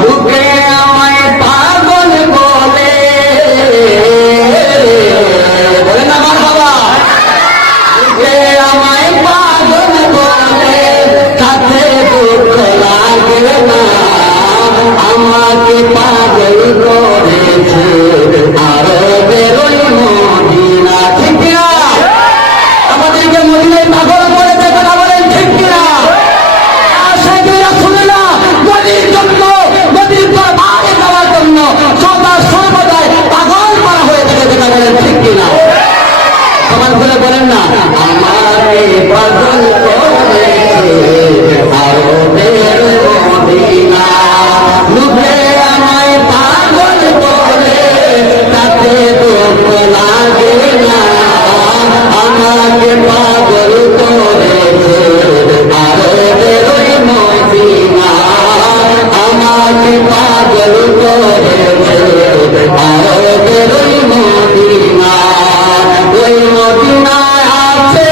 বুকে আমায় পাগল বলে, বলে না মারহাবা। বুকে আমায় পাগল বলে, তাতে দুঃখ লাগে না, আমাকে পাগল করেছে আরো বেরোই মদিনা। ঠিক কিনা? আমাদেরকে মদিনায় পাগল করেছে, কথা বলেন ঠিক কিনা? আশিকেরা শুনে না, নদীর জন্য, নদীর দরবারে যাওয়ার জন্য সদা সর্বদাই পাগল করা হয়ে থাকে, কথা বলেন ঠিক কিনা? সমান করে বলেন না, আমাকে পাগল করেছে আরো বেরোই মদিনা। বুকে আমায় পাগল বলে, তাতে দুঃখ লাগে না, আমাকে পাগল করেছে আরো বেরোই মদিনা। আমাকে পাগল করেছে আরো বেরোই মদিনা। ওই মদিনায় আছে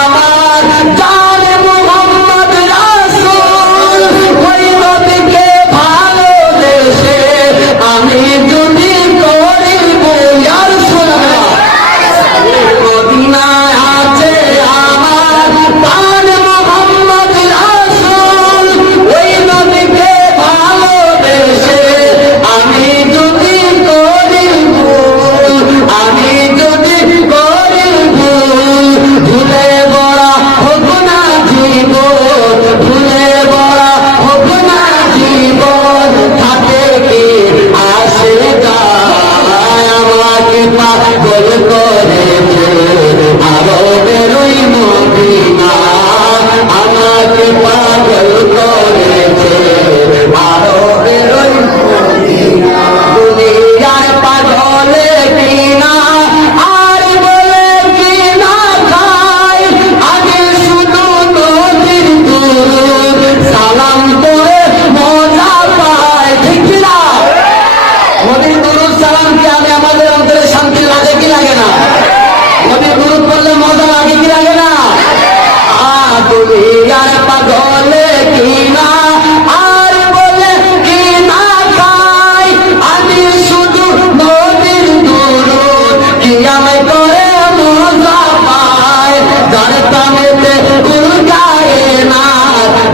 আমার জানে মুহাম্মদ রাসূল। ওই নবীকে ভালোবেসে আমি যদি করি ইয়া রাসূলুল্লাহ। মদিনায় আছে আমার জানে মুহাম্মদ রাসূল। ওই নবীকে ভালোবেসে আমি যদি করি ভুল, আমি যদি করি ভুল, ভুলে বড়া হোক না জীবন, ভুলে বড়া হোক না জীবন, থাকে কি আসে যায়, আমাকে পাগল করেছে আরো বেরোই মদিনা। আমাকে পাগল করেছে আরো বেরোই মদিনা। দুনিয়ার পাগলে কিনা আর বলে কিনা খায়, আগে শুধু নদীর দুরূদ সালাম করে মজা পায়। ঠিক কিনা? নদীর দুরূদ সালাম কি আমি আমাদের অন্তরে শান্তি লাগে কি লাগে না? নদীর দুরূদ পড়লে মজা লাগে কি লাগে না? দুনিয়ার পাগলে কিনা আর বলে কিনা খাই, আমি শুধু নদীর দুরূদ কি আমি করে মজা পাই। যার প্রেমেতে কুল গায়ে না,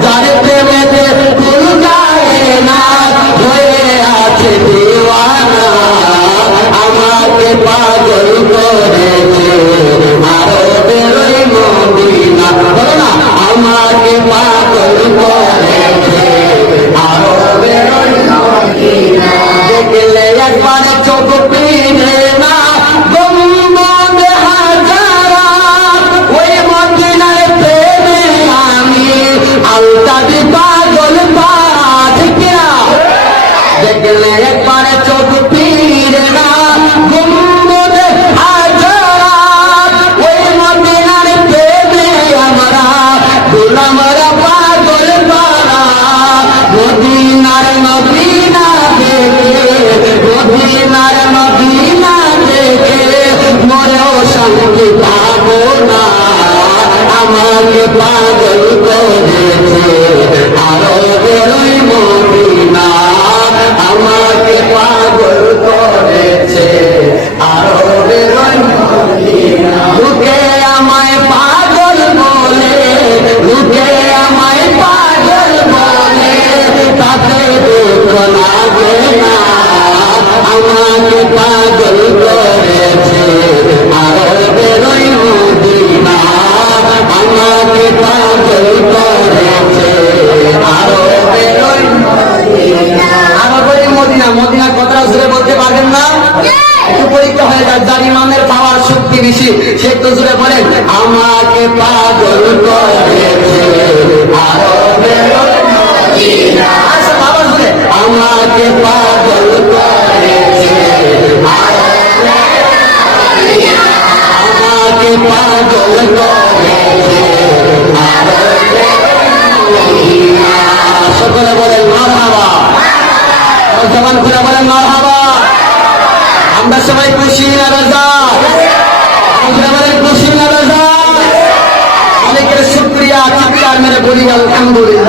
যার প্রেমেতে কুল গায়ে না, হয়ে আছে দিওয়ানা, আমাকে পাগল করেছে আরো বেরোই মদিনা। বলো না, আমাকে পাগল করেছে আরো বেরোই মদিনা। দেখলে একবার চোখ পিনে না গম্বুজ হাজারা, ওই মদিনার প্রেমে আমি আলতাদি পাগল পারা। ঠিক কিনা? দেখলে একবার চোখ পিনে না গম্বুজ হাজারা, ওই মদিনার প্রেমে আমরা গোলামরা পাগল পারা। মদিনার মদিনা দেখে, মদিনার মদিনা দেখে মরেও শান্তি পাবো না, আমাকে পাগল করেছে আরো বেরোই মদিনা। আমাকে পাগল করেছে আরো বেরোই মদিনা। বুকে আমায় পাগল বলে, বুকে আমায় পাগল বলে, তাতে দুঃখ লাগে না, আমাকে পাগল করেছে আরো বেরোই মদিনা। আমাকে পাগল করেছে আরো বেরোই মদিনা। আরো বেরোই মদিনা। মদিনার কথা জোরে বলতে পারবেন না? একটু পরীক্ষা হয়ে যায়, যার ইমানের পাওয়ার শক্তি বেশি সে একটু জোরে বলেন, আমাকে পাগল করেছে আরো বেরোই মদিনা। আচ্ছা বাবা জোরে, আমাকে পাগল করেছে আরো বেরোই মদিনা। আমাকে পাগল করেছে আরো বেরোই মদিনা। সকলে বলেন মারহাবা, জবান খুলে বলেন মারহাবা। আমরা সবাই খুশি না রাজা? আমরা বলেন খুশি না রাজা? অনেকের শুকরিয়া চিৎকার মেরে বলি আলহামদুলিল্লাহ।